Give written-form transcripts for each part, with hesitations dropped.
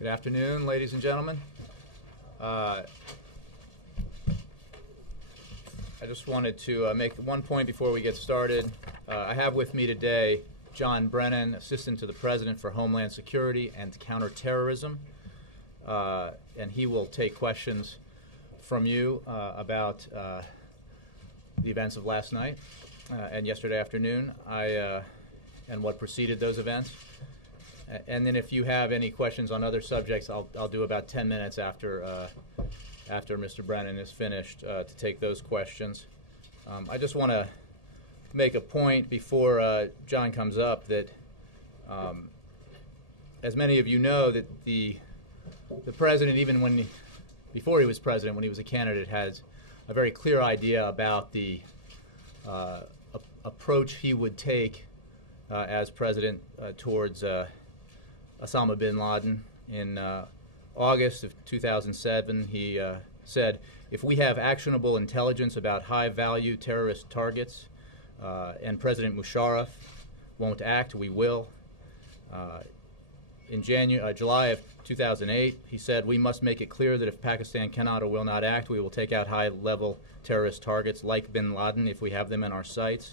Good afternoon, ladies and gentlemen. I just wanted to make one point before we get started. I have with me today John Brennan, Assistant to the President for Homeland Security and Counterterrorism, and he will take questions from you about the events of last night and yesterday afternoon and what preceded those events. And then if you have any questions on other subjects, I'll do about 10 minutes after Mr. Brennan is finished to take those questions. I just want to make a point before John comes up that, as many of you know, that the president, even before he was president, when he was a candidate, has a very clear idea about the approach he would take as president towards Osama bin Laden. In August of 2007, he said, if we have actionable intelligence about high-value terrorist targets and President Musharraf won't act, we will. In July of 2008, he said, we must make it clear that if Pakistan cannot or will not act, we will take out high-level terrorist targets like bin Laden if we have them in our sights.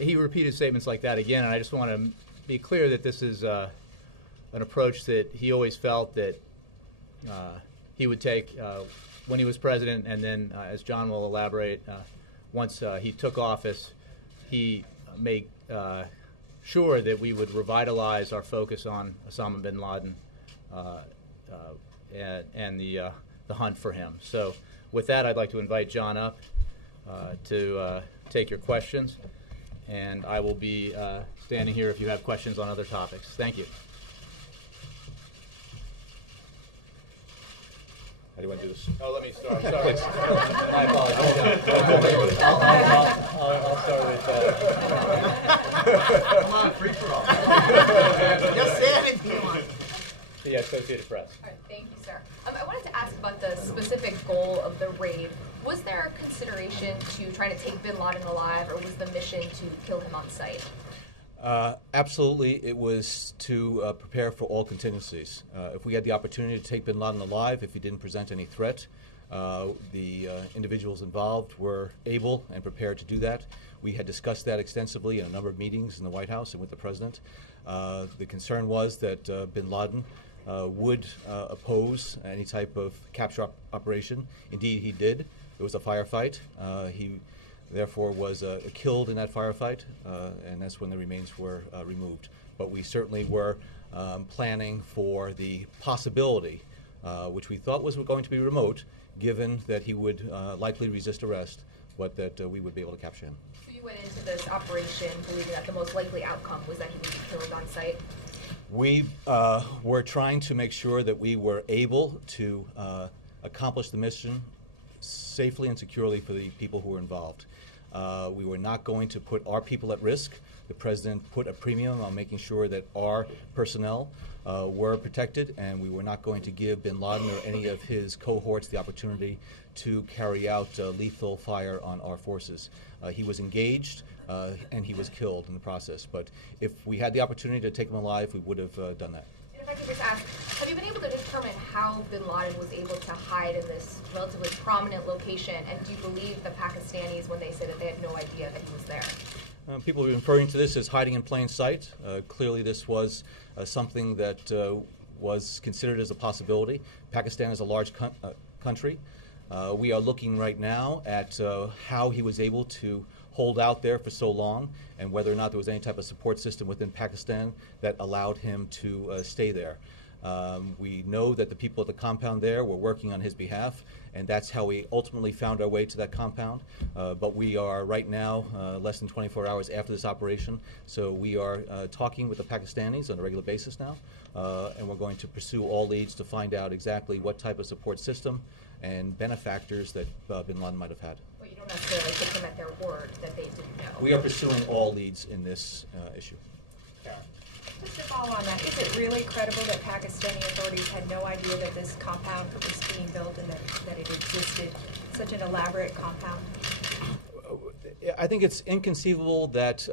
He repeated statements like that again, and I just want to be clear that this is an approach that he always felt that he would take when he was president, and then, as John will elaborate, once he took office, he made sure that we would revitalize our focus on Osama bin Laden and the hunt for him. So with that, I'd like to invite John up to take your questions. And I will be standing here if you have questions on other topics. Thank you. How do you want to do this? Oh, let me start. Sorry. My apologies. I'll start with Come on, free for all. Just say anything you want. the Associated Press. All right, thank you, sir. I wanted to ask about the specific goal of the raid. Was there a consideration to trying to take bin Laden alive, or was the mission to kill him on sight? Absolutely, it was to prepare for all contingencies. If we had the opportunity to take bin Laden alive, if he didn't present any threat, the individuals involved were able and prepared to do that. We had discussed that extensively in a number of meetings in the White House and with the President. The concern was that bin Laden would oppose any type of capture operation. Indeed, he did. It was a firefight. He therefore was killed in that firefight, and that's when the remains were removed. But we certainly were planning for the possibility, which we thought was going to be remote, given that he would likely resist arrest, but that we would be able to capture him. So you went into this operation believing that the most likely outcome was that he would be killed on sight? We were trying to make sure that we were able to accomplish the mission safely and securely for the people who were involved. We were not going to put our people at risk. The President put a premium on making sure that our personnel were protected, and we were not going to give bin Laden or any of his cohorts the opportunity to carry out lethal fire on our forces. He was engaged, and he was killed in the process. But if we had the opportunity to take him alive, we would have done that. And if I could just ask, have you been able to determine how bin Laden was able to hide in this relatively prominent location? And do you believe the Pakistanis when they say that they had no idea that he was there? People are referring to this as hiding in plain sight. Clearly this was something that was considered as a possibility. Pakistan is a large country. We are looking right now at how he was able to hold out there for so long, and whether or not there was any type of support system within Pakistan that allowed him to stay there. We know that the people at the compound there were working on his behalf, and that's how we ultimately found our way to that compound. But we are right now less than 24 hours after this operation, so we are talking with the Pakistanis on a regular basis now, and we're going to pursue all leads to find out exactly what type of support system and benefactors that bin Laden might have had. Well, you don't necessarily take them at their word that they didn't know. We are pursuing all leads in this issue. Karen. Just to follow on that, is it really credible that Pakistani authorities had no idea that this compound was being built and that it existed, such an elaborate compound? I think it's inconceivable that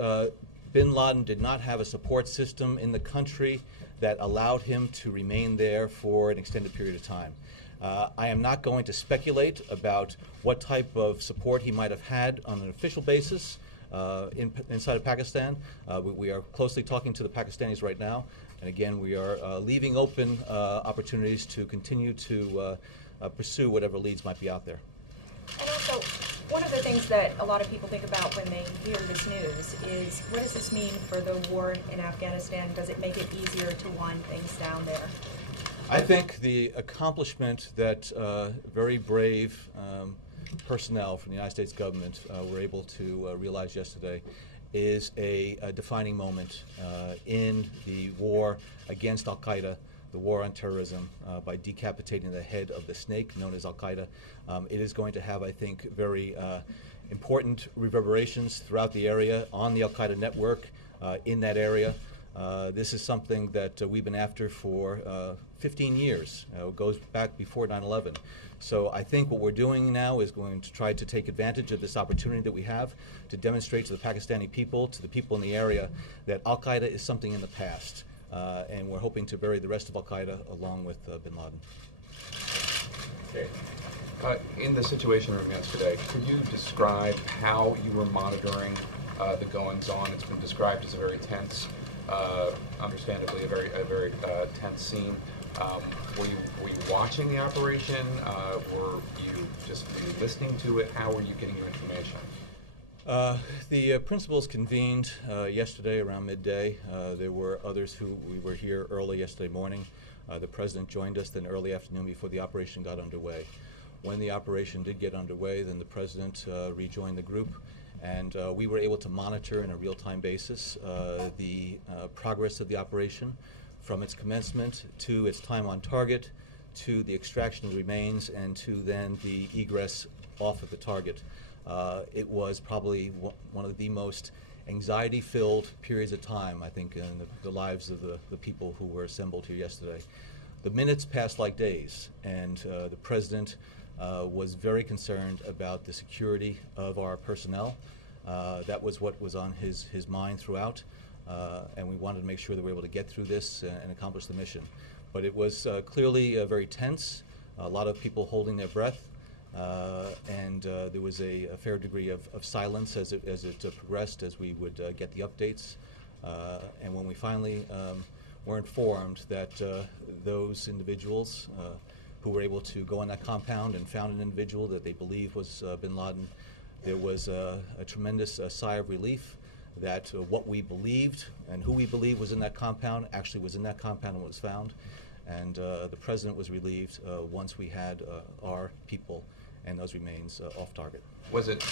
bin Laden did not have a support system in the country that allowed him to remain there for an extended period of time. I am not going to speculate about what type of support he might have had on an official basis inside of Pakistan. We are closely talking to the Pakistanis right now, and again, we are leaving open opportunities to continue to pursue whatever leads might be out there. And also, one of the things that a lot of people think about when they hear this news is, what does this mean for the war in Afghanistan? Does it make it easier to wind things down there? I think the accomplishment that very brave personnel from the United States government were able to realize yesterday is a defining moment in the war against al-Qaeda, the war on terrorism, by decapitating the head of the snake known as al-Qaeda. It is going to have, I think, very important reverberations throughout the area, on the al-Qaeda network in that area. This is something that we've been after for 15 years. It goes back before 9/11. So I think what we're doing now is going to try to take advantage of this opportunity that we have to demonstrate to the Pakistani people, to the people in the area, that al-Qaeda is something in the past. And we're hoping to bury the rest of al-Qaeda along with bin Laden. Okay. In the Situation Room yesterday, could you describe how you were monitoring the goings-on? It's been described as a very tense, understandably, a very tense scene. Were you watching the operation? Were you just listening to it? How were you getting your information? The principals convened yesterday around midday. There were others who we were here early yesterday morning. The president joined us then early afternoon before the operation got underway. When the operation did get underway, then the president rejoined the group, and we were able to monitor on a real-time basis the progress of the operation, from its commencement to its time on target, to the extraction of remains, and to then the egress off of the target. It was probably one of the most anxiety-filled periods of time, I think, in the lives of the people who were assembled here yesterday. The minutes passed like days, and the president was very concerned about the security of our personnel. That was what was on his mind throughout, and we wanted to make sure that we were able to get through this and accomplish the mission. But it was clearly very tense, a lot of people holding their breath. And there was a fair degree of silence as it progressed, as we would get the updates. And when we finally were informed that those individuals who were able to go on that compound and found an individual that they believed was bin Laden, there was a tremendous sigh of relief that what we believed and who we believed was in that compound actually was in that compound and was found. And the president was relieved once we had our people and those remains off target. Was it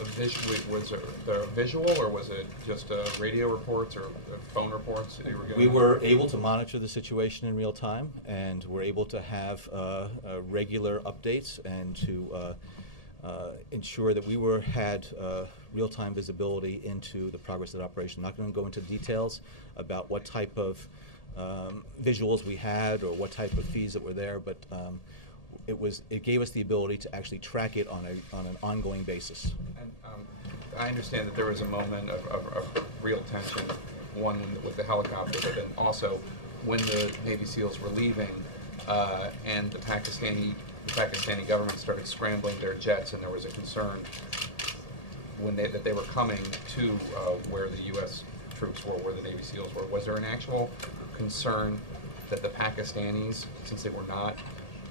was there a visual, or was it just radio reports or phone reports that you were getting? We were able to monitor the situation in real time, and were able to have regular updates and to ensure that we had real-time visibility into the progress of the operation. I'm not going to go into details about what type of visuals we had or what type of feeds that were there, but it gave us the ability to actually track it on an ongoing basis. And I understand that there was a moment of real tension, one with the helicopter, but then also when the Navy SEALs were leaving, and the Pakistani government started scrambling their jets, and there was a concern that they were coming to where the U.S. troops were, where the Navy SEALs were. Was there an actual concern that the Pakistanis, since they were not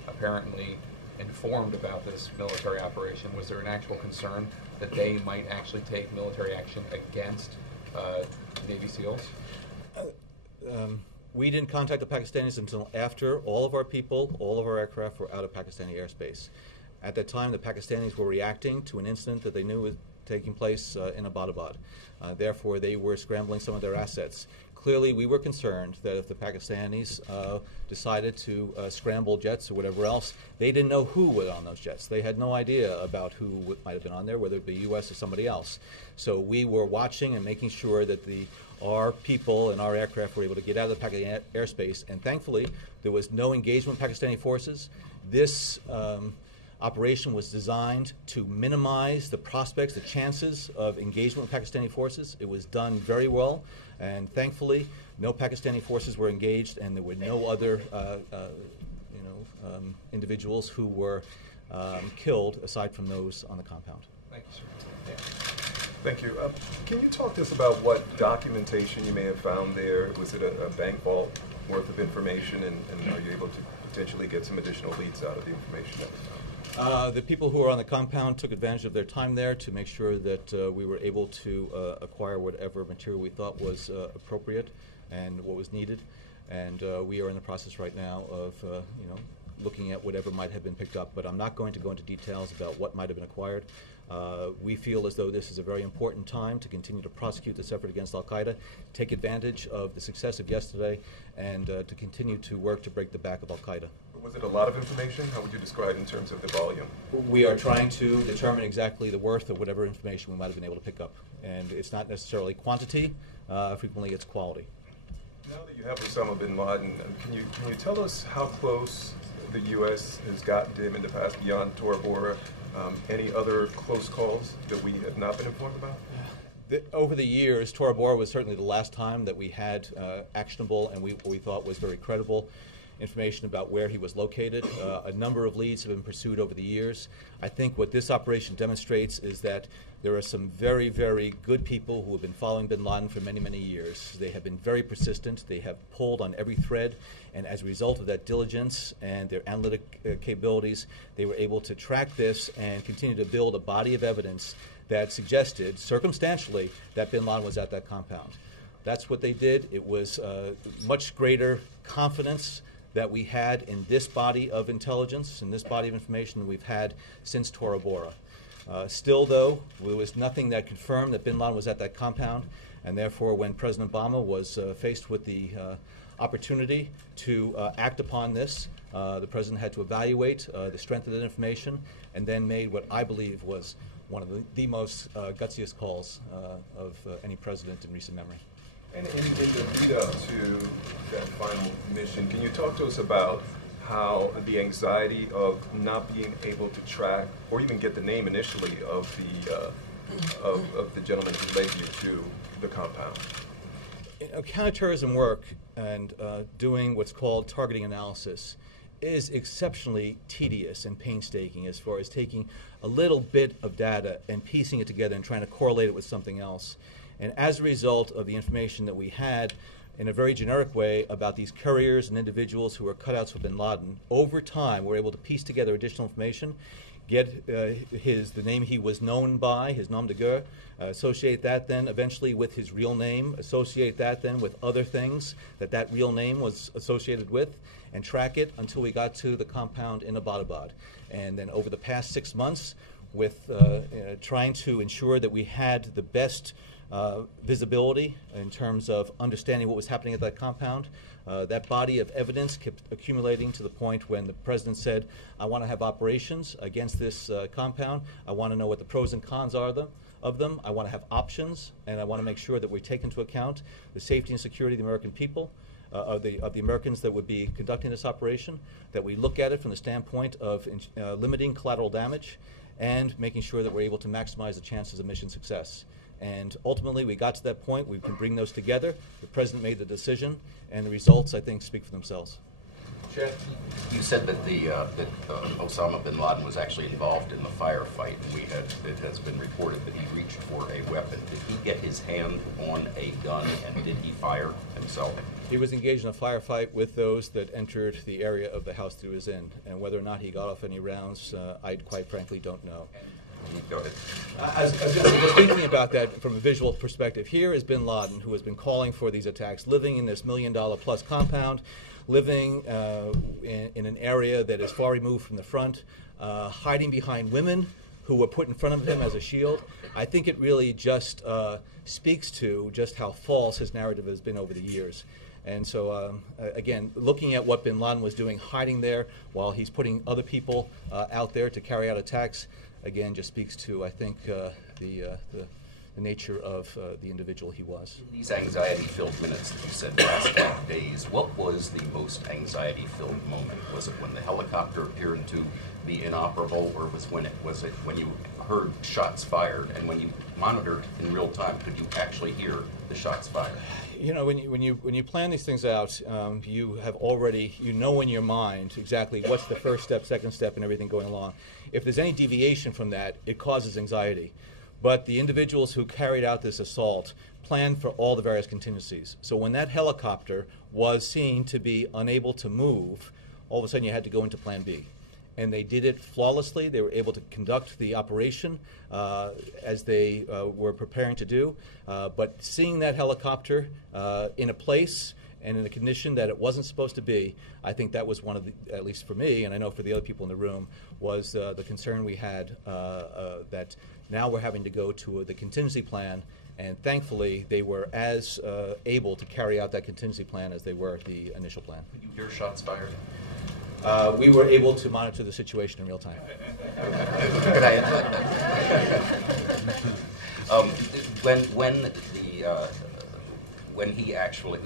apparently informed about this military operation, was there an actual concern that they might actually take military action against Navy SEALs? We didn't contact the Pakistanis until after all of our people, all of our aircraft were out of Pakistani airspace. At that time, the Pakistanis were reacting to an incident that they knew was taking place in Abbottabad. Therefore, they were scrambling some of their assets. Clearly, we were concerned that if the Pakistanis decided to scramble jets or whatever else, they didn't know who was on those jets. They had no idea about who might have been on there, whether it be U.S. or somebody else. So we were watching and making sure that our people and our aircraft were able to get out of the Pakistani airspace, and thankfully, there was no engagement with Pakistani forces. This operation was designed to minimize the prospects, the chances of engagement with Pakistani forces. It was done very well, and thankfully, no Pakistani forces were engaged, and there were no other individuals who were killed aside from those on the compound. Thank you, sir. Yeah. Thank you. Can you talk to us about what documentation you may have found there? Was it a bank vault worth of information, and are you able to potentially get some additional leads out of the information that was found? The people who were on the compound took advantage of their time there to make sure that we were able to acquire whatever material we thought was appropriate and what was needed. And we are in the process right now of looking at whatever might have been picked up. But I'm not going to go into details about what might have been acquired. We feel as though this is a very important time to continue to prosecute this effort against al-Qaeda, take advantage of the success of yesterday, and to continue to work to break the back of al-Qaeda. Was it a lot of information? How would you describe it in terms of the volume? We are trying to determine exactly the worth of whatever information we might have been able to pick up. And it's not necessarily quantity, frequently it's quality. Now that you have Osama bin Laden, can you tell us how close the U.S. has gotten to him in the past beyond Tora Bora? Any other close calls that we have not been informed about? Over the years, Tora Bora was certainly the last time that we had actionable and what we thought was very credible information about where he was located. A number of leads have been pursued over the years. I think what this operation demonstrates is that there are some very, very good people who have been following bin Laden for many, many years. They have been very persistent. They have pulled on every thread, and as a result of that diligence and their analytic capabilities, they were able to track this and continue to build a body of evidence that suggested, circumstantially, that bin Laden was at that compound. That's what they did. It was much greater confidence that we had in this body of intelligence, in this body of information that we've had since Tora Bora. Still, though, there was nothing that confirmed that bin Laden was at that compound, and therefore when President Obama was faced with the opportunity to act upon this, the President had to evaluate the strength of that information and then made what I believe was one of the most gutsiest calls of any president in recent memory. And in the lead-up to that final mission, can you talk to us about how the anxiety of not being able to track or even get the name initially of the gentleman who led you to the compound? Counterterrorism work and doing what's called targeting analysis is exceptionally tedious and painstaking as far as taking a little bit of data and piecing it together and trying to correlate it with something else. And as a result of the information that we had in a very generic way about these couriers and individuals who were cutouts for bin Laden, over time we're able to piece together additional information, get the name he was known by, his nom de guerre, associate that then eventually with his real name, associate that then with other things that real name was associated with, and track it until we got to the compound in Abbottabad. And then over the past 6 months, with trying to ensure that we had the best visibility in terms of understanding what was happening at that compound. That body of evidence kept accumulating to the point when the President said, I want to have operations against this compound. I want to know what the pros and cons are of them. I want to have options, and I want to make sure that we take into account the safety and security of the American people, of the Americans that would be conducting this operation, that we look at it from the standpoint of limiting collateral damage and making sure that we're able to maximize the chances of mission success. And ultimately, we got to that point. We can bring those together. The President made the decision, and the results, I think, speak for themselves. Chair? You said that that Osama bin Laden was actually involved in the firefight, and it has been reported that he reached for a weapon. Did he get his hand on a gun, and did he fire himself? He was engaged in a firefight with those that entered the area of the house that he was in, and whether or not he got off any rounds, I quite frankly don't know. Go ahead. I was thinking about that from a visual perspective. Here is bin Laden, who has been calling for these attacks, living in this $1 million plus compound, living in an area that is far removed from the front, hiding behind women who were put in front of him as a shield. I think it really just speaks to just how false his narrative has been over the years. And so, again, looking at what bin Laden was doing, hiding there while he's putting other people out there to carry out attacks, again, just speaks to, I think, the the nature of the individual he was. These anxiety-filled minutes that you said last like days, what was the most anxiety-filled moment? Was it when the helicopter appeared to be inoperable, or was it when you heard shots fired? And when you monitored in real time, could you actually hear the shots fired? You know, when you plan these things out, you have already, you know in your mind exactly what's the first step, second step, and everything going along. If there's any deviation from that, it causes anxiety. But the individuals who carried out this assault planned for all the various contingencies. So when that helicopter was seen to be unable to move, all of a sudden you had to go into Plan B. And they did it flawlessly. They were able to conduct the operation as they were preparing to do. But seeing that helicopter in a place and in a condition that it wasn't supposed to be, I think that was one of the, at least for me, and I know for the other people in the room, was the concern we had that now we're having to go to the contingency plan, and thankfully they were as able to carry out that contingency plan as they were the initial plan. Could you hear shots fired? We were able to monitor the situation in real time. Could I when he actually,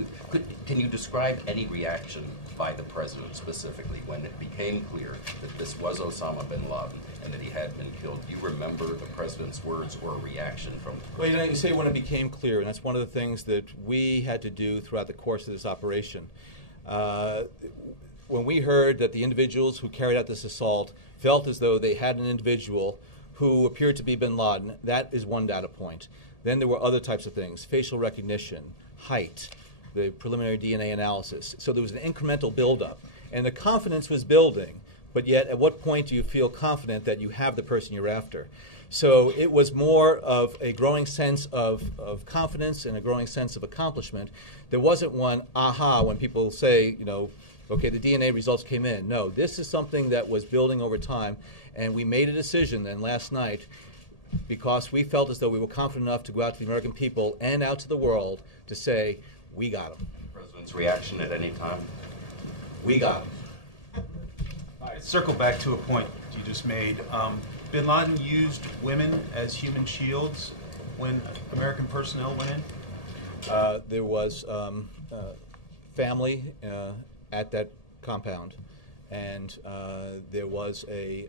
can you describe any reaction by the president specifically when it became clear that this was Osama bin Laden and that he had been killed? Do you remember the president's words or reaction from the president? Well, you know, you say when it became clear, and that's one of the things that we had to do throughout the course of this operation. When we heard that the individuals who carried out this assault felt as though they had an individual who appeared to be bin Laden, that is one data point. Then there were other types of things, facial recognition, height, the preliminary DNA analysis. So there was an incremental buildup. And the confidence was building, but yet at what point do you feel confident that you have the person you're after? So it was more of a growing sense of confidence and a growing sense of accomplishment. There wasn't one aha when people say, you know, okay, the DNA results came in. No, this is something that was building over time, and we made a decision then last night because we felt as though we were confident enough to go out to the American people and out to the world to say, we got him. The president's reaction at any time? We got him. Circle back to a point you just made. Bin Laden used women as human shields when American personnel went in? There was family at that compound, and there was a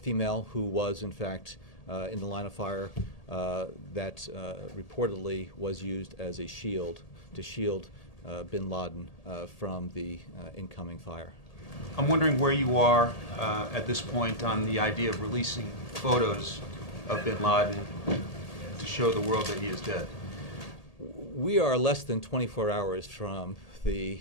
female who was in fact in the line of fire that reportedly was used as a shield to shield bin Laden from the incoming fire. I'm wondering where you are at this point on the idea of releasing photos of bin Laden to show the world that he is dead. We are less than 24 hours from the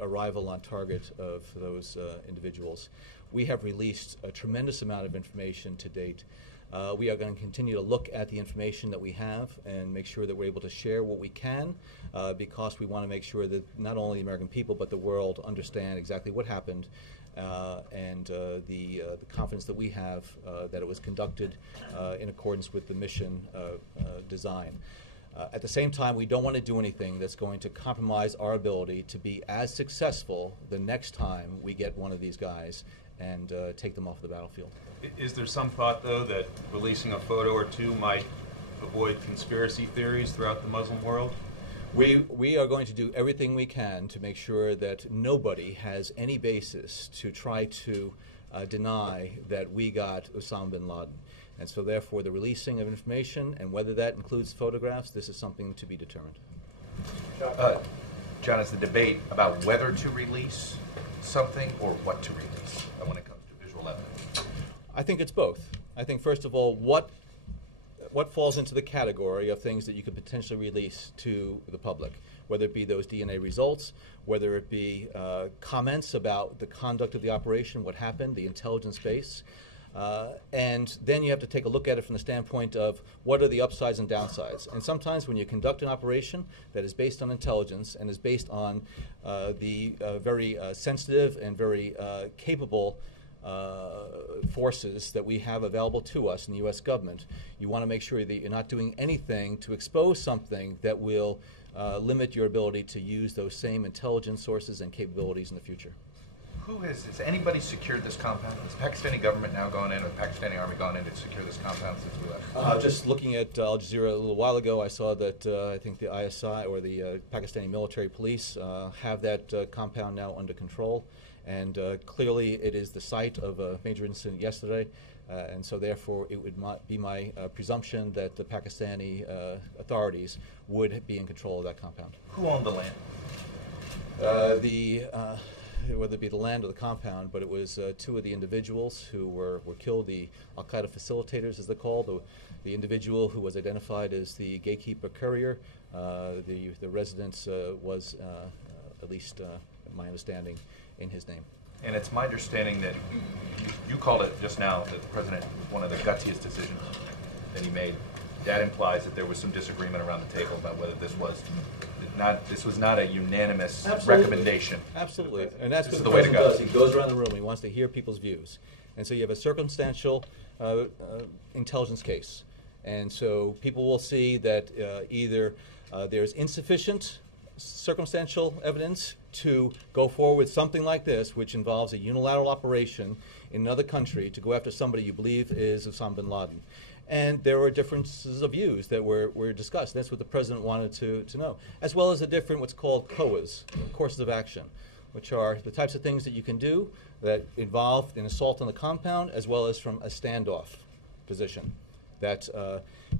arrival on target of those individuals. We have released a tremendous amount of information to date. We are going to continue to look at the information that we have and make sure that we're able to share what we can because we want to make sure that not only the American people but the world understand exactly what happened and the confidence that we have that it was conducted in accordance with the mission design. At the same time, we don't want to do anything that's going to compromise our ability to be as successful the next time we get one of these guys and take them off the battlefield. Is there some thought, though, that releasing a photo or two might avoid conspiracy theories throughout the Muslim world? We are going to do everything we can to make sure that nobody has any basis to try to deny that we got Osama bin Laden. And so therefore the releasing of information, and whether that includes photographs, this is something to be determined. John, is the debate about whether to release something or what to release when it comes to visual evidence? I think it's both. I think, first of all, what falls into the category of things that you could potentially release to the public, whether it be those DNA results, whether it be comments about the conduct of the operation, what happened, the intelligence base. And then you have to take a look at it from the standpoint of what are the upsides and downsides. And sometimes when you conduct an operation that is based on intelligence and is based on the very sensitive and very capable forces that we have available to us in the U.S. government, you want to make sure that you're not doing anything to expose something that will limit your ability to use those same intelligence sources and capabilities in the future. Has anybody secured this compound? Has the Pakistani government now gone in, or the Pakistani army gone in to secure this compound since we left? Just looking at Al Jazeera a little while ago, I saw that I think the ISI, or the Pakistani military police, have that compound now under control. And clearly it is the site of a major incident yesterday. And so therefore it would be my presumption that the Pakistani authorities would be in control of that compound. Who owned the land? Whether it be the land or the compound, but it was two of the individuals who were killed, the al-Qaeda facilitators, as they're called, the individual who was identified as the gatekeeper courier. The residence was, at least my understanding, in his name. And it's my understanding that you called it just now that the president, one of the gutsiest decisions that he made. That implies that there was some disagreement around the table about whether this was not a unanimous recommendation. Absolutely, and that's what the way to go. He goes around the room. He wants to hear people's views, and so you have a circumstantial intelligence case, and so people will see that either there's insufficient circumstantial evidence to go forward with something like this, which involves a unilateral operation in another country to go after somebody you believe is Osama bin Laden. And there were differences of views that were discussed. That's what the president wanted to know, as well as the different what's called COAs, courses of action, which are the types of things that you can do that involve an assault on the compound, as well as from a standoff position. That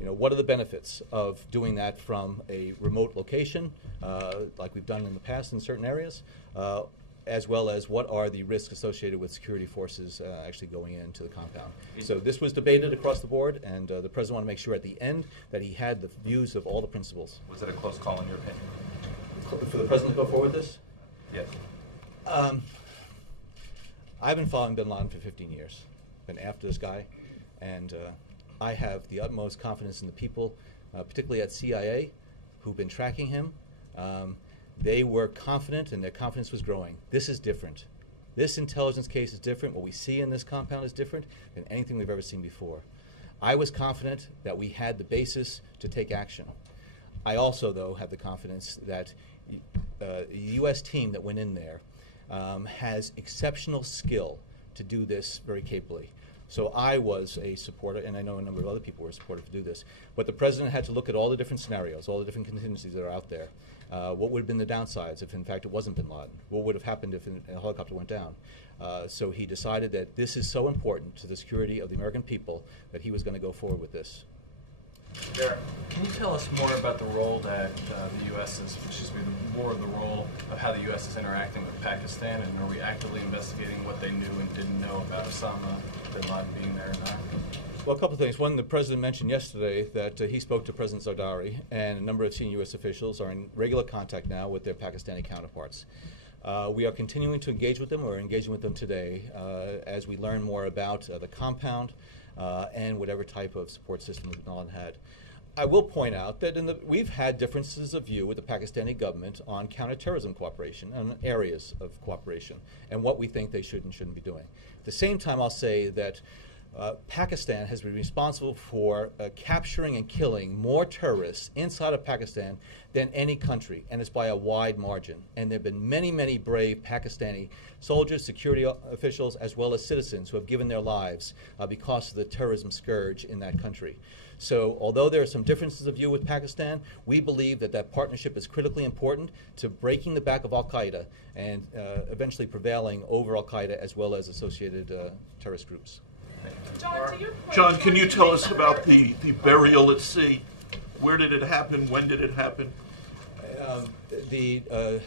what are the benefits of doing that from a remote location, like we've done in the past in certain areas, as well as what are the risks associated with security forces actually going into the compound. So this was debated across the board, and the president wanted to make sure at the end that he had the views of all the principals. Was it a close call in your opinion? For the president to go forward with this? Yes. I've been following bin Laden for 15 years, been after this guy, and I have the utmost confidence in the people, particularly at CIA, who've been tracking him. They were confident, and their confidence was growing. This is different. This intelligence case is different. What we see in this compound is different than anything we've ever seen before. I was confident that we had the basis to take action. I also, though, have the confidence that the U.S. team that went in there has exceptional skill to do this very capably. So I was a supporter, and I know a number of other people were supportive to do this. But the president had to look at all the different scenarios, all the different contingencies that are out there. What would have been the downsides if, in fact, it wasn't bin Laden? What would have happened if a helicopter went down? So he decided that this is so important to the security of the American people that he was going to go forward with this. Can you tell us more about the role that the U.S. is, more of the role of how the U.S. is interacting with Pakistan, and are we actively investigating what they knew and didn't know about Osama bin Laden being there or not? Well, a couple of things. One, the president mentioned yesterday that he spoke to President Zardari, and a number of senior U.S. officials are in regular contact now with their Pakistani counterparts. We are continuing to engage with them. We're engaging with them today as we learn more about the compound and whatever type of support system bin Laden had. I will point out that we've had differences of view with the Pakistani government on counterterrorism cooperation and areas of cooperation and what we think they should and shouldn't be doing. At the same time, I'll say that Pakistan has been responsible for capturing and killing more terrorists inside of Pakistan than any country, and it's by a wide margin. And there have been many, many brave Pakistani soldiers, security officials, as well as citizens who have given their lives because of the terrorism scourge in that country. So although there are some differences of view with Pakistan, we believe that that partnership is critically important to breaking the back of al-Qaeda and eventually prevailing over al-Qaeda as well as associated terrorist groups. John, can you tell us about the burial at sea? Where did it happen? When did it happen? The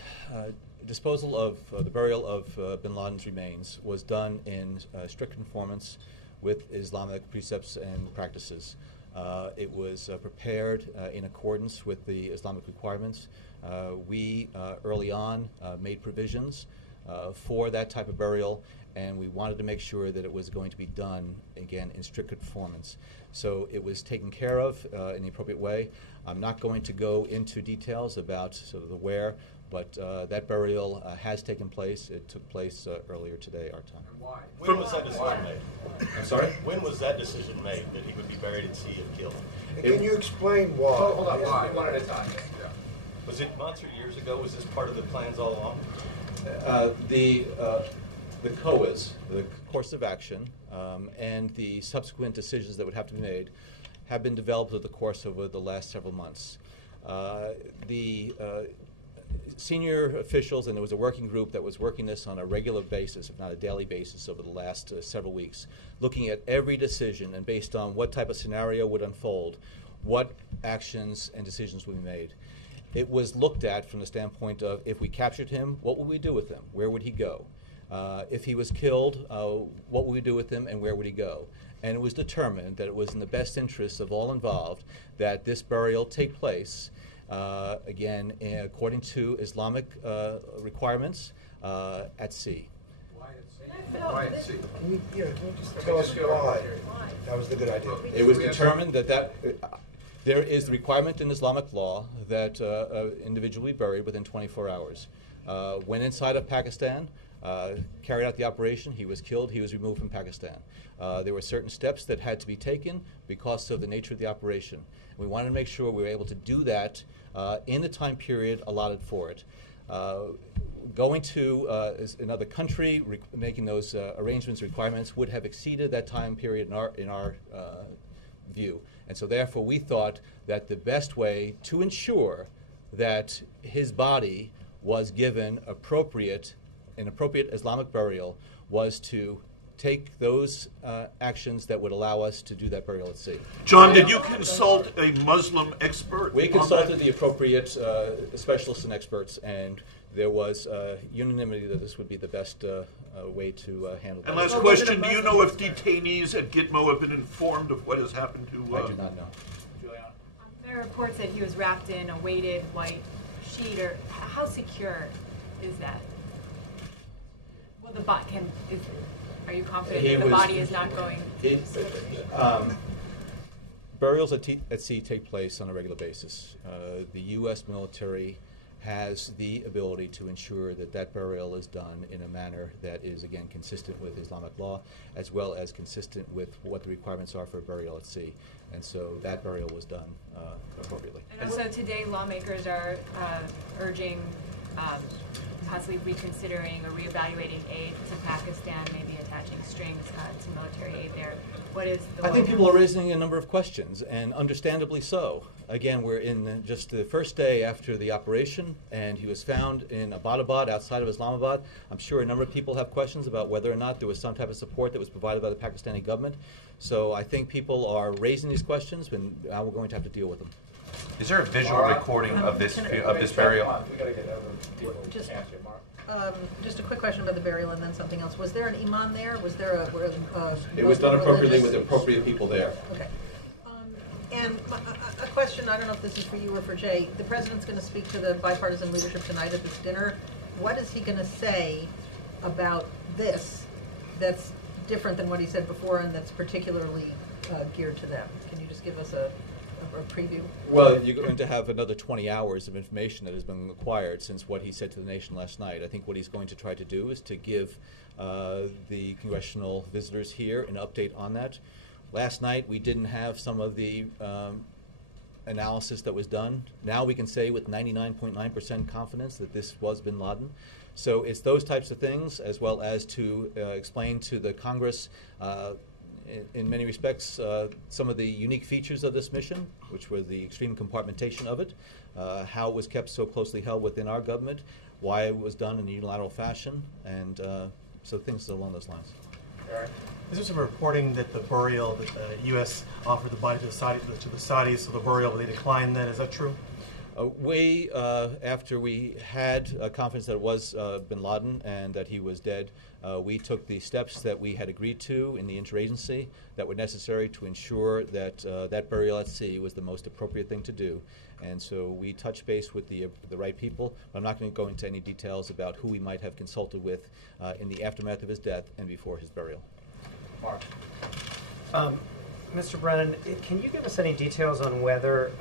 disposal of the burial of bin Laden's remains was done in strict conformance with Islamic precepts and practices. It was prepared in accordance with the Islamic requirements. We early on made provisions for that type of burial, and we wanted to make sure that it was going to be done, again, in strict conformance. So it was taken care of in the appropriate way. I'm not going to go into details about sort of the where, but that burial has taken place. It took place earlier today, our time. And why? When was that decision made? I'm sorry? When was that decision made that he would be buried at sea and killed? And can you explain why? Hold on, one at a time. Yeah. Was it months or years ago? Was this part of the plans all along? the COAs, the course of action, and the subsequent decisions that would have to be made have been developed over the course over the last several months. The senior officials, and there was a working group that was working this on a regular basis, if not a daily basis, over the last several weeks, looking at every decision and based on what type of scenario would unfold, what actions and decisions would be made. It was looked at from the standpoint of, if we captured him, what would we do with him? Where would he go? If he was killed, what would we do with him and where would he go? And it was determined that it was in the best interest of all involved that this burial take place, again, according to Islamic requirements, at sea. Why at sea? Can you just tell us why? That was the good idea. It was determined that there is the requirement in Islamic law that an individual be buried within 24 hours. Went inside of Pakistan, carried out the operation, he was killed, he was removed from Pakistan. There were certain steps that had to be taken because of the nature of the operation. We wanted to make sure we were able to do that in the time period allotted for it. Going to another country, making those arrangements, requirements, would have exceeded that time period in our view. And so therefore we thought that the best way to ensure that his body was given an appropriate Islamic burial was to take those actions that would allow us to do that burial at sea. John, did you consult a Muslim expert? We consulted the appropriate specialists and experts, and there was unanimity that this would be the best way to handle that. And last question, do you know if detainees at Gitmo have been informed of what has happened to... I do not know. There are reports that he was wrapped in a weighted white sheet. Or how secure is that? Well, the body can... Are you confident that the body is not going... Burials at sea take place on a regular basis. The U.S. military has the ability to ensure that that burial is done in a manner that is, again, consistent with Islamic law, as well as consistent with what the requirements are for a burial at sea. And so that burial was done appropriately. And so today lawmakers are urging possibly reconsidering or reevaluating aid to Pakistan, maybe attaching strings to military aid there. What is the... I think people are raising a number of questions, and understandably so. Again, we're in just the first day after the operation, and he was found in Abbottabad, outside of Islamabad. I'm sure a number of people have questions about whether or not there was some type of support that was provided by the Pakistani government. So I think people are raising these questions, and now we're going to have to deal with them. Is there a visual recording of this burial? Just a quick question about the burial and then something else. Was there an imam there? Was there a it was done appropriately with appropriate people there. Okay. And a question, I don't know if this is for you or for Jay. The president's going to speak to the bipartisan leadership tonight at this dinner. What is he going to say about this that's different than what he said before and that's particularly geared to them? Can you just give us a preview? Well, you're going to have another 20 hours of information that has been acquired since what he said to the nation last night. I think what he's going to try to do is to give the congressional visitors here an update on that. Last night we didn't have some of the analysis that was done. Now we can say with 99.9% confidence that this was bin Laden. So it's those types of things, as well as to explain to the Congress in many respects, some of the unique features of this mission, which were the extreme compartmentation of it, how it was kept so closely held within our government, why it was done in a unilateral fashion, and so things along those lines. Is there some reporting that the burial, that the U.S. offered the body to the Saudis, so the burial, they declined that? Is that true? After we had confidence that it was bin Laden and that he was dead, we took the steps that we had agreed to in the interagency that were necessary to ensure that that burial at sea was the most appropriate thing to do. And so we touched base with the right people. But I'm not going to go into any details about who we might have consulted with in the aftermath of his death and before his burial. Mark. Mr. Brennan, can you give us any details on whether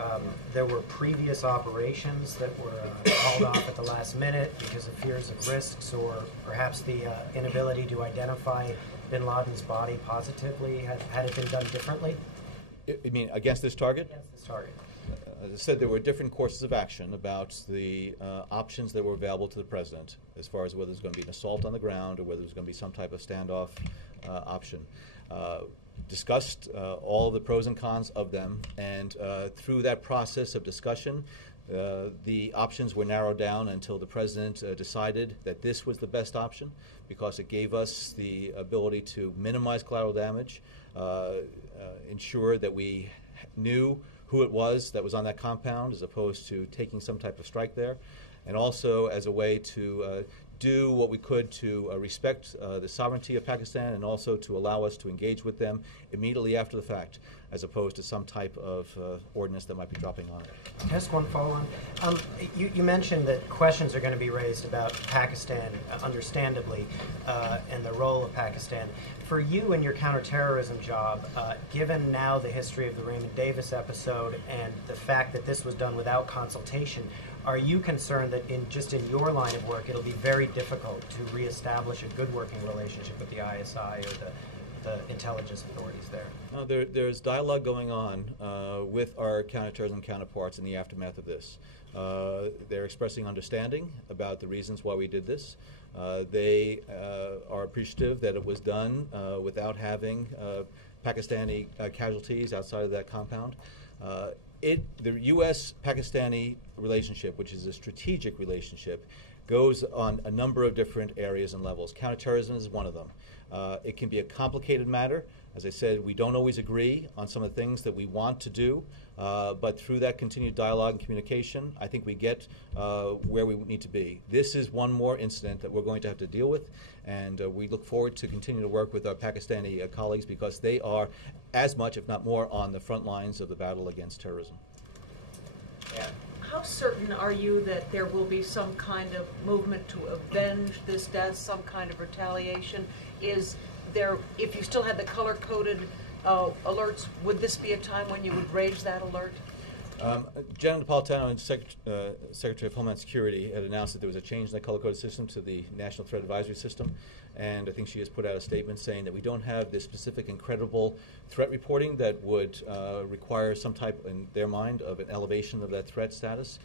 there were previous operations that were called off at the last minute because of fears of risks, or perhaps the inability to identify bin Laden's body positively? Had it been done differently? You mean against this target? Against this target. as I said, there were different courses of action about the options that were available to the president as far as whether there's going to be an assault on the ground or whether there's going to be some type of standoff option. Discussed all of the pros and cons of them, and through that process of discussion, the options were narrowed down until the president decided that this was the best option because it gave us the ability to minimize collateral damage, ensure that we knew who it was that was on that compound as opposed to taking some type of strike there, and also as a way to do what we could to respect the sovereignty of Pakistan and also to allow us to engage with them immediately after the fact as opposed to some type of ordinance that might be dropping on it. Can I ask one follow-on? You mentioned that questions are going to be raised about Pakistan, understandably, and the role of Pakistan. For you in your counterterrorism job, given now the history of the Raymond Davis episode and the fact that this was done without consultation, are you concerned that in your line of work it'll be very difficult to reestablish a good working relationship with the ISI or the intelligence authorities there? No, there's dialogue going on with our counterterrorism counterparts in the aftermath of this. They're expressing understanding about the reasons why we did this. They are appreciative that it was done without having Pakistani casualties outside of that compound. The U.S.-Pakistani relationship, which is a strategic relationship, goes on a number of different areas and levels. Counterterrorism is one of them. It can be a complicated matter. As I said, we don't always agree on some of the things that we want to do, but through that continued dialogue and communication, I think we get where we need to be. This is one more incident that we're going to have to deal with, and we look forward to continue to work with our Pakistani colleagues because they are as much, if not more, on the front lines of the battle against terrorism. Yeah. How certain are you that there will be some kind of movement to avenge this death, some kind of retaliation? Is there, if you still had the color-coded alerts, would this be a time when you would raise that alert? Janet Napolitano, and Secretary of Homeland Security, had announced that there was a change in the color-coded system to the National Threat Advisory System, and I think she has put out a statement saying that we don't have the specific and credible threat reporting that would require some type, in their mind, of an elevation of that threat status.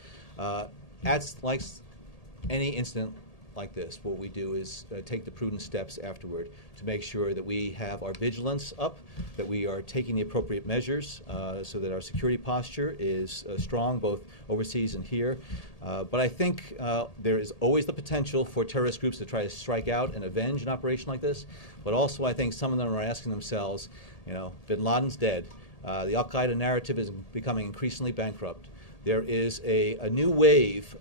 As like any incident like this, what we do is take the prudent steps afterward to make sure that we have our vigilance up, that we are taking the appropriate measures so that our security posture is strong both overseas and here. But I think there is always the potential for terrorist groups to try to strike out and avenge an operation like this. But also I think some of them are asking themselves, you know, bin Laden's dead. The al-Qaeda narrative is becoming increasingly bankrupt. There is a new wave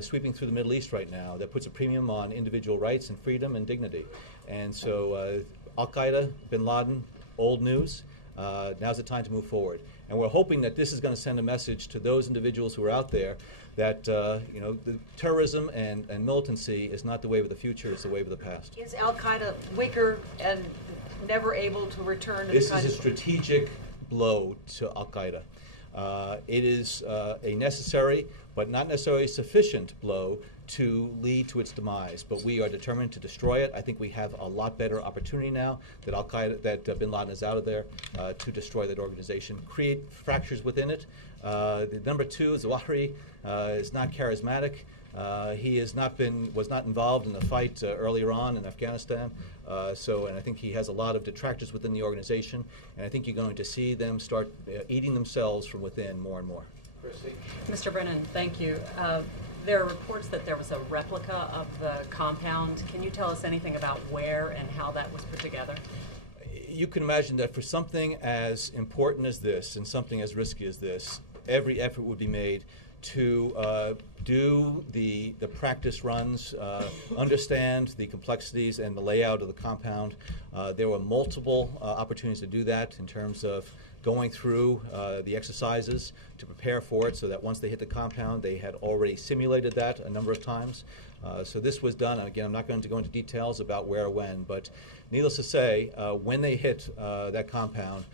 sweeping through the Middle East right now that puts a premium on individual rights and freedom and dignity. And so al-Qaeda, bin Laden, old news. Now's the time to move forward. And we're hoping that this is going to send a message to those individuals who are out there that you know, the terrorism and militancy is not the wave of the future, it's the wave of the past. Is al-Qaeda weaker and never able to return to this the kind is a strategic blow to al-Qaeda. It is a necessary but not necessarily sufficient blow to lead to its demise. But we are determined to destroy it. I think we have a lot better opportunity now that al-Qaeda, that bin Laden is out of there, to destroy that organization, create fractures within it. The number two, Zawahiri, is not charismatic. He was not involved in the fight earlier on in Afghanistan. And I think he has a lot of detractors within the organization, and I think you're going to see them start eating themselves from within more and more. Christy? Mr. Brennan, thank you. There are reports that there was a replica of the compound. Can you tell us anything about where and how that was put together? You can imagine that for something as important as this and something as risky as this, every effort would be made to do the practice runs, understand the complexities and the layout of the compound. There were multiple opportunities to do that in terms of going through the exercises to prepare for it so that once they hit the compound, they had already simulated that a number of times. So this was done, and again, I'm not going to go into details about where or when, but needless to say, when they hit that compound,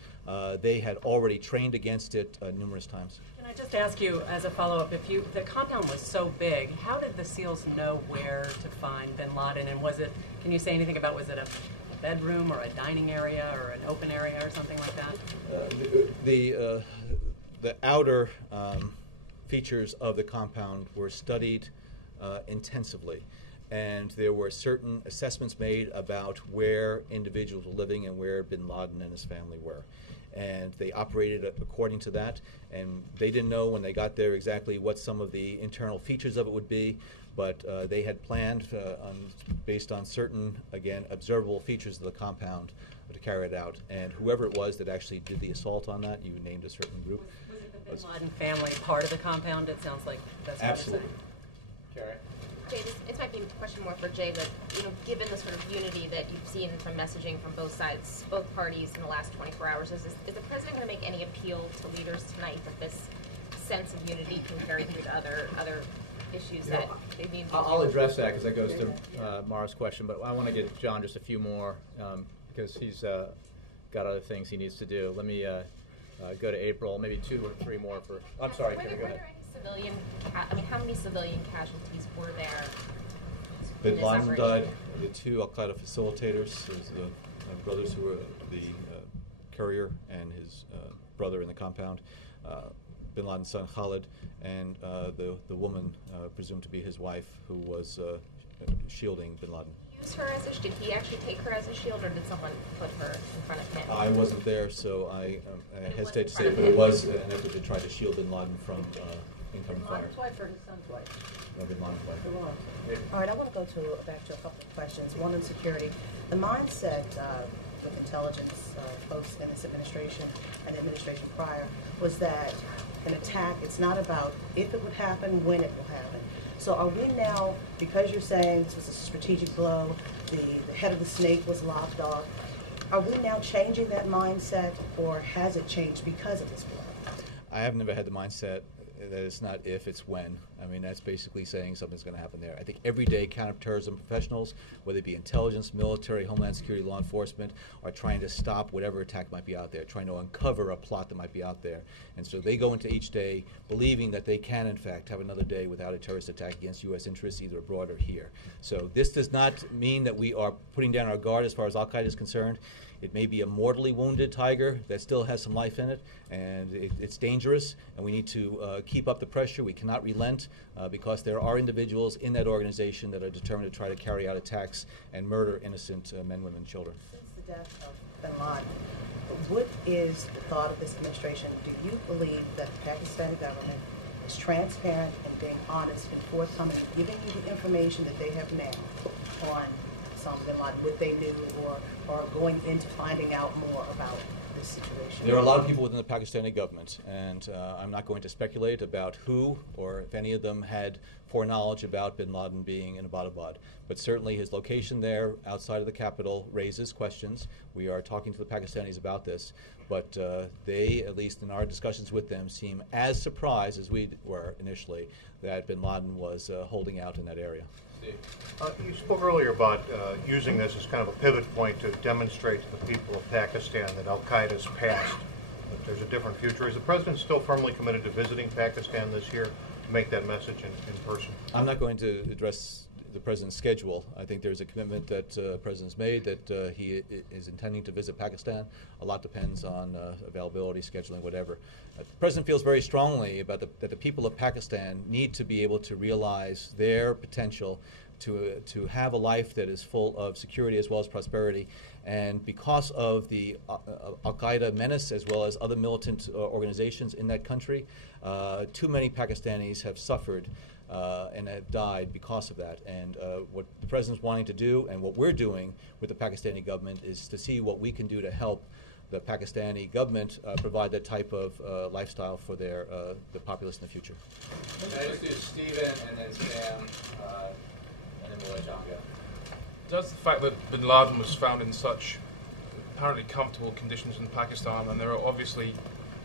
they had already trained against it numerous times. Can I just ask you, as a follow-up, if the compound was so big, how did the SEALs know where to find bin Laden? And was it, can you say anything about, was it a bedroom or a dining area or an open area or something like that? The outer features of the compound were studied intensively. And there were certain assessments made about where individuals were living and where bin Laden and his family were. And they operated according to that. And they didn't know when they got there exactly what some of the internal features of it would be, but they had planned based on certain, again, observable features of the compound to carry it out. And whoever it was that actually did the assault on that, you named a certain group. Was the bin Laden family part of the compound? It sounds like that's what Absolutely. you're saying. Jay, this might be a question more for Jay, but given the sort of unity that you've seen from messaging from both sides, both parties in the last 24 hours, is the president going to make any appeal to leaders tonight that this sense of unity can carry through to other issues that they need? I'll address that because that goes to Mara's question, but I want to get John just a few more because he's got other things he needs to do. Let me go to April, maybe 2 or 3 more for. I'm sorry, Karen, go ahead. How many civilian casualties were there? Bin Laden died. The 2 Al-Qaeda facilitators, the brothers who were the courier and his brother in the compound, Bin Laden's son Khalid, and the woman presumed to be his wife who was shielding Bin Laden. Did he actually take her as a shield, or did someone put her in front of him? I wasn't there, so I hesitate to say it, but it was an effort to try to shield Bin Laden from incoming fire. Bin Laden's wife or his son's wife? No, Bin Laden's wife. All right, I want to go back to a couple of questions. One on security. The mindset with intelligence folks in this administration and the administration prior was that an attack, it's not about if it would happen, when it will happen. So are we now, because you're saying this was a strategic blow, the head of the snake was lopped off, are we now changing that mindset, or has it changed because of this blow? I have never had the mindset that it's not if, it's when. I mean, that's basically saying something's going to happen there. I think every day counterterrorism professionals, whether it be intelligence, military, homeland security, law enforcement, are trying to stop whatever attack might be out there, trying to uncover a plot that might be out there. And so they go into each day believing that they can, in fact, have another day without a terrorist attack against U.S. interests, either abroad or here. So this does not mean that we are putting down our guard as far as Al-Qaeda is concerned. It may be a mortally wounded tiger that still has some life in it, and it's dangerous, and we need to keep up the pressure. We cannot relent because there are individuals in that organization that are determined to try to carry out attacks and murder innocent men, women, and children. Since the death of bin Laden, what is the thought of this administration? Do you believe that the Pakistani government is transparent and being honest and forthcoming, giving you the information that they have now on Osama bin Laden, what they knew, or going into finding out more about this situation? There are a lot of people within the Pakistani government, and I'm not going to speculate about who or if any of them had foreknowledge about bin Laden being in Abbottabad. But certainly his location there outside of the capital raises questions. We are talking to the Pakistanis about this, but they, at least in our discussions with them, seem as surprised as we were initially that bin Laden was holding out in that area. You spoke earlier about using this as kind of a pivot point to demonstrate to the people of Pakistan that Al-Qaeda's past, that there's a different future. Is the president still firmly committed to visiting Pakistan this year to make that message in person? I'm not going to address the president's schedule. I think there's a commitment that the president's made that he is intending to visit Pakistan. A lot depends on availability, scheduling, whatever. The president feels very strongly about that the people of Pakistan need to be able to realize their potential to have a life that is full of security as well as prosperity. And because of the Al-Qaeda menace as well as other militant organizations in that country, too many Pakistanis have suffered and have died because of that. And what the president's wanting to do and what we're doing with the Pakistani government is to see what we can do to help the Pakistani government provide that type of lifestyle for the populace in the future. Can I just do Stephen and then Sam, and then we'll let John go. Does the fact that bin Laden was found in such apparently comfortable conditions in Pakistan, and there are obviously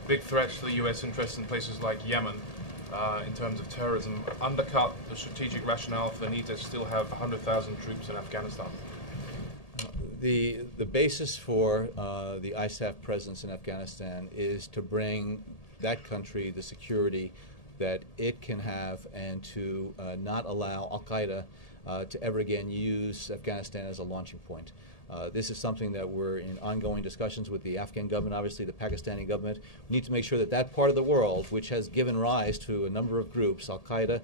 big threats to the U.S. interests in places like Yemen, in terms of terrorism, undercut the strategic rationale for the need to still have 100,000 troops in Afghanistan? The basis for the ISAF presence in Afghanistan is to bring that country the security that it can have and to not allow Al-Qaeda to ever again use Afghanistan as a launching point. This is something that we're in ongoing discussions with the Afghan government, obviously the Pakistani government. We need to make sure that that part of the world, which has given rise to a number of groups, Al-Qaeda,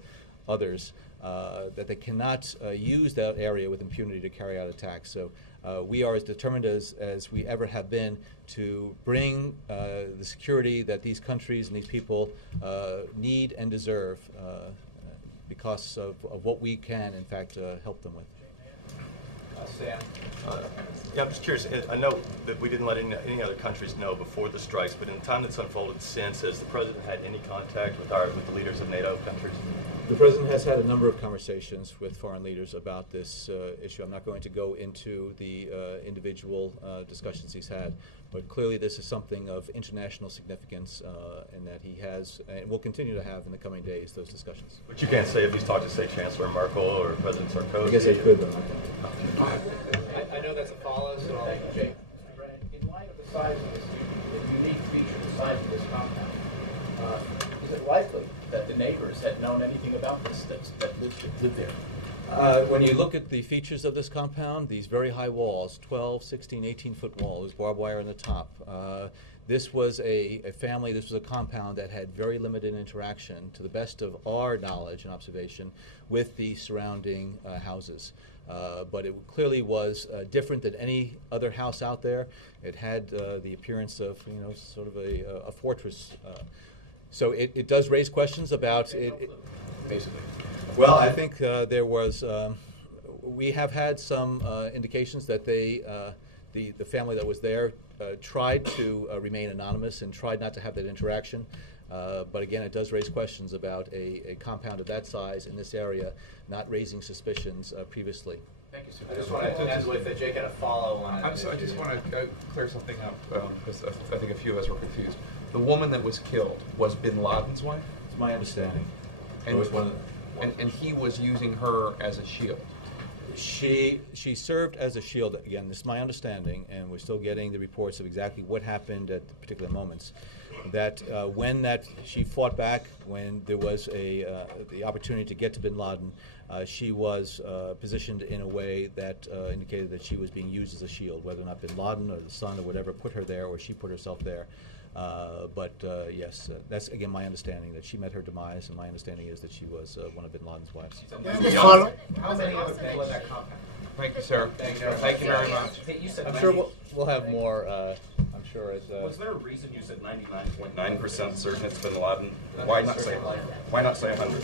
others, that they cannot use that area with impunity to carry out attacks. So we are as determined as we ever have been to bring the security that these countries and these people need and deserve because of what we can, in fact, help them with. Sam. Yeah, I'm just curious. I know that we didn't let any other countries know before the strikes, but in the time that's unfolded since, has the President had any contact with the leaders of NATO countries? The President has had a number of conversations with foreign leaders about this issue. I'm not going to go into the individual discussions he's had, but clearly this is something of international significance and that he has and will continue to have in the coming days, those discussions. But you can't say if he's talked to, say, Chancellor Merkel or President Sarkozy. I guess I could, but I'm not going I know that's a follow, so I'll let Jake. In light of the size of this, the unique feature, the size of this compound, is it likely that the neighbors had known anything about this, that lived there? When you look at the features of this compound, these very high walls, 12, 16, 18-foot walls, barbed wire on the top. This was a family, this was a compound that had very limited interaction, to the best of our knowledge and observation, with the surrounding houses. But it clearly was different than any other house out there. It had the appearance of, sort of a fortress. So it does raise questions about it. Basically. Well, I think there was. We have had some indications that the family that was there tried to remain anonymous and tried not to have that interaction. But again, it does raise questions about a compound of that size in this area not raising suspicions previously. Thank you, sir. I just want to end with Jake had a follow on it. I just want to clear something up because I think a few of us were confused. The woman that was killed was bin Laden's wife? It's my understanding. And he was using her as a shield? She served as a shield. Again, this is my understanding, and we're still getting the reports of exactly what happened at particular moments. That when she fought back, when there was the opportunity to get to bin Laden, she was positioned in a way that indicated that she was being used as a shield, whether or not bin Laden or the son or whatever put her there, or she put herself there. But yes, that's again my understanding, that she met her demise, and my understanding is that she was one of bin Laden's wives. How many other people in that compound? Thank you, sir. Thank you very much. Hey, you said I'm sure we'll have more. I'm sure as. Was there a reason you said 99.9% certain it's bin Laden? Why not say 100?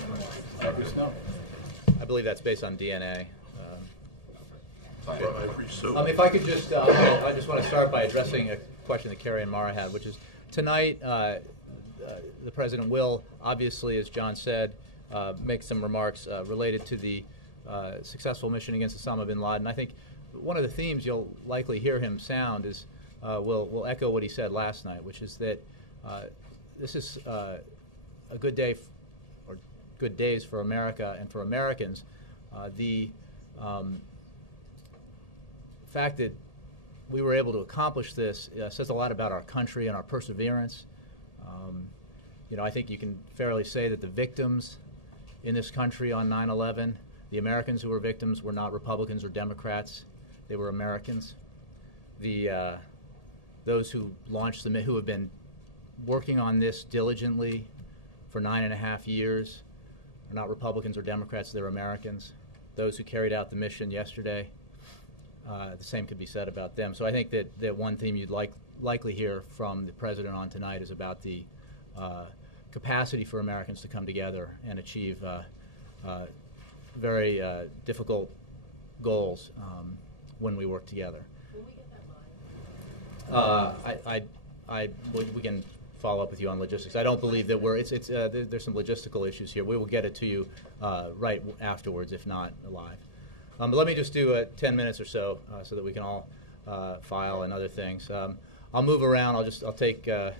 I believe that's based on DNA. If I could just, I just want to start by addressing a question that Carrie and Mara had, which is tonight the President will, obviously, as John said, make some remarks related to the successful mission against Osama bin Laden. I think one of the themes you'll likely hear him sound is, will echo what he said last night, which is that this is a good day, or good days for America and for Americans. The fact that we were able to accomplish this says a lot about our country and our perseverance. I think you can fairly say that the victims in this country on 9/11, the Americans who were victims, were not Republicans or Democrats. They were Americans. Those who launched who have been working on this diligently for 9.5 years are not Republicans or Democrats. They're Americans. Those who carried out the mission yesterday, the same could be said about them. So I think that one theme you'd likely hear from the President on tonight is about the capacity for Americans to come together and achieve very difficult goals when we work together. Will we get that live? We can follow up with you on logistics. I don't believe that there's some logistical issues here. We will get it to you right afterwards, if not live. But let me just do 10 minutes or so that we can all file and other things. I'll move around. I'll take the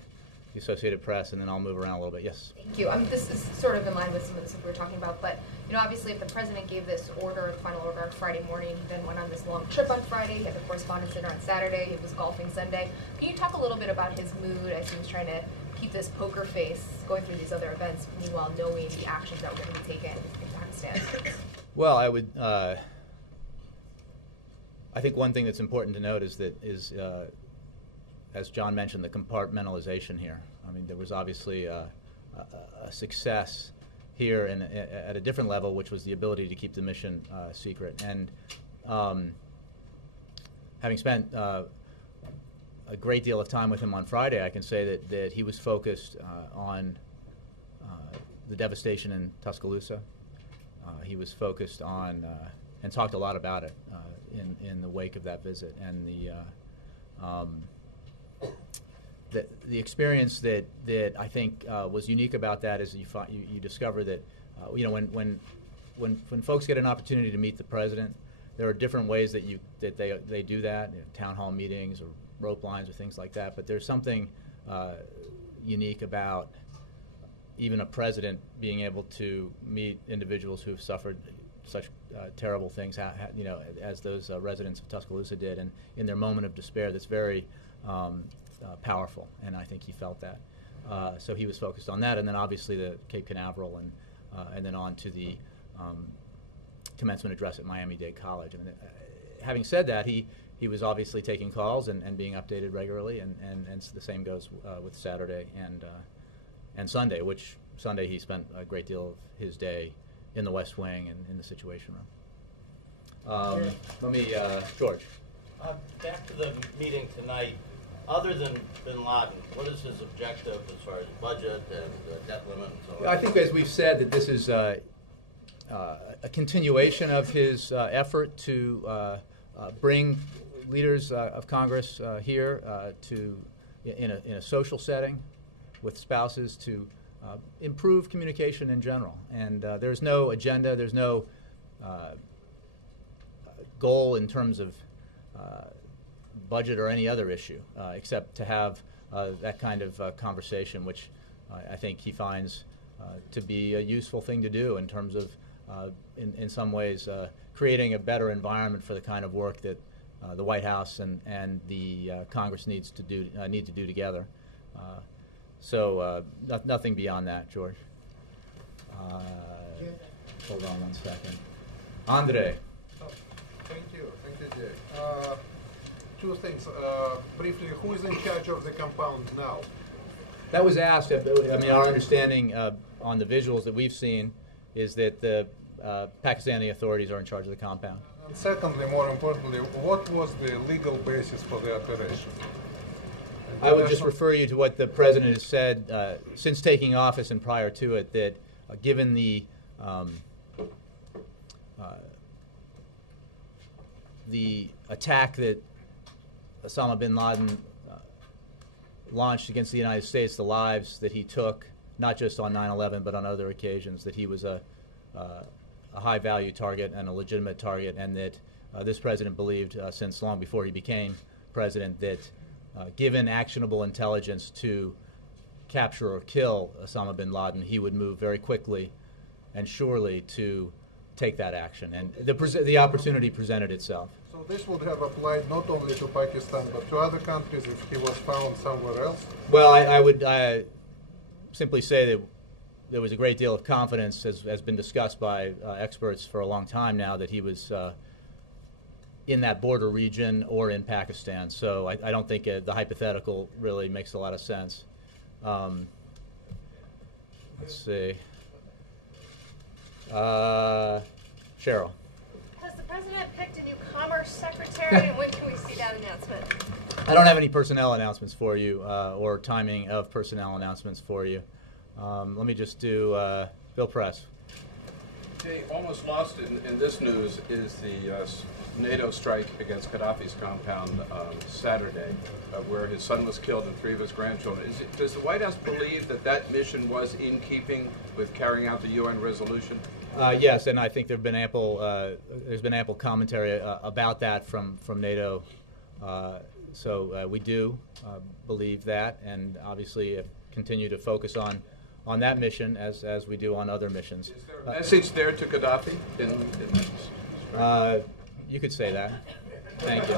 Associated Press, and then I'll move around a little bit. Yes. Thank you. This is sort of in line with some of the stuff we were talking about, but obviously, if the President gave this order, the final order on Friday morning, he then went on this long trip on Friday. He had the Correspondents' Dinner on Saturday. He was golfing Sunday. Can you talk a little bit about his mood as he was trying to keep this poker face going through these other events, meanwhile knowing the actions that were going to be taken in Pakistan? Well, I would. I think one thing that's important to note is that as John mentioned, the compartmentalization here. I mean, there was obviously a success here at a different level, which was the ability to keep the mission secret. And having spent a great deal of time with him on Friday, I can say that he was focused on the devastation in Tuscaloosa. He was focused on and talked a lot about it in the wake of that visit, and the experience that I think was unique about that is you discover that when folks get an opportunity to meet the president, there are different ways that they do that, town hall meetings or rope lines or things like that. But there's something unique about even a president being able to meet individuals who have suffered such terrible things, as those residents of Tuscaloosa did, and in their moment of despair, that's very powerful, and I think he felt that. So he was focused on that, and then obviously the Cape Canaveral, and then on to the commencement address at Miami-Dade College. I mean, having said that, he was obviously taking calls and being updated regularly, and the same goes with Saturday and Sunday, which Sunday he spent a great deal of his day in the West Wing and in the Situation Room. Let me, George. Back to the meeting tonight. Other than bin Laden, what is his objective as far as budget and debt limit and so on? I think, as we've said, that this is a continuation of his effort to bring leaders of Congress here in a social setting with spouses to improve communication in general. And there's no agenda, there's no goal in terms of budget or any other issue, except to have that kind of conversation, which I think he finds to be a useful thing to do in terms of, in some ways, creating a better environment for the kind of work that the White House and the Congress need to do together. So nothing beyond that, George. Hold on one second. Andre. Thank you, Jay. Two things. Briefly, who is in charge of the compound now? That was asked. I mean, our understanding on the visuals that we've seen is that the Pakistani authorities are in charge of the compound. And secondly, more importantly, what was the legal basis for the operation? I would just refer you to what the president has said since taking office and prior to it, that given the attack that Osama bin Laden launched against the United States, the lives that he took, not just on 9/11 but on other occasions, that he was a high-value target and a legitimate target, and that this president believed since long before he became president that given actionable intelligence to capture or kill Osama bin Laden, he would move very quickly and surely to take that action. And the opportunity presented itself. So this would have applied not only to Pakistan but to other countries if he was found somewhere else? Well, I would simply say that there was a great deal of confidence, as has been discussed by experts for a long time now, that he was in that border region or in Pakistan. So I don't think the hypothetical really makes a lot of sense. Let's see. Cheryl. Has the president picked a new commerce secretary, and when can we see that announcement? I don't have any personnel announcements for you or timing of personnel announcements for you. Let me just do Bill Press. Jay, almost lost in this news is the NATO strike against Gaddafi's compound Saturday, where his son was killed and 3 of his grandchildren. Does the White House believe that that mission was in keeping with carrying out the UN resolution? Yes, and I think there's been ample commentary about that from NATO. So we do believe that, and obviously continue to focus on that mission as we do on other missions. Is there a message there to Gaddafi? You could say that. Thank you.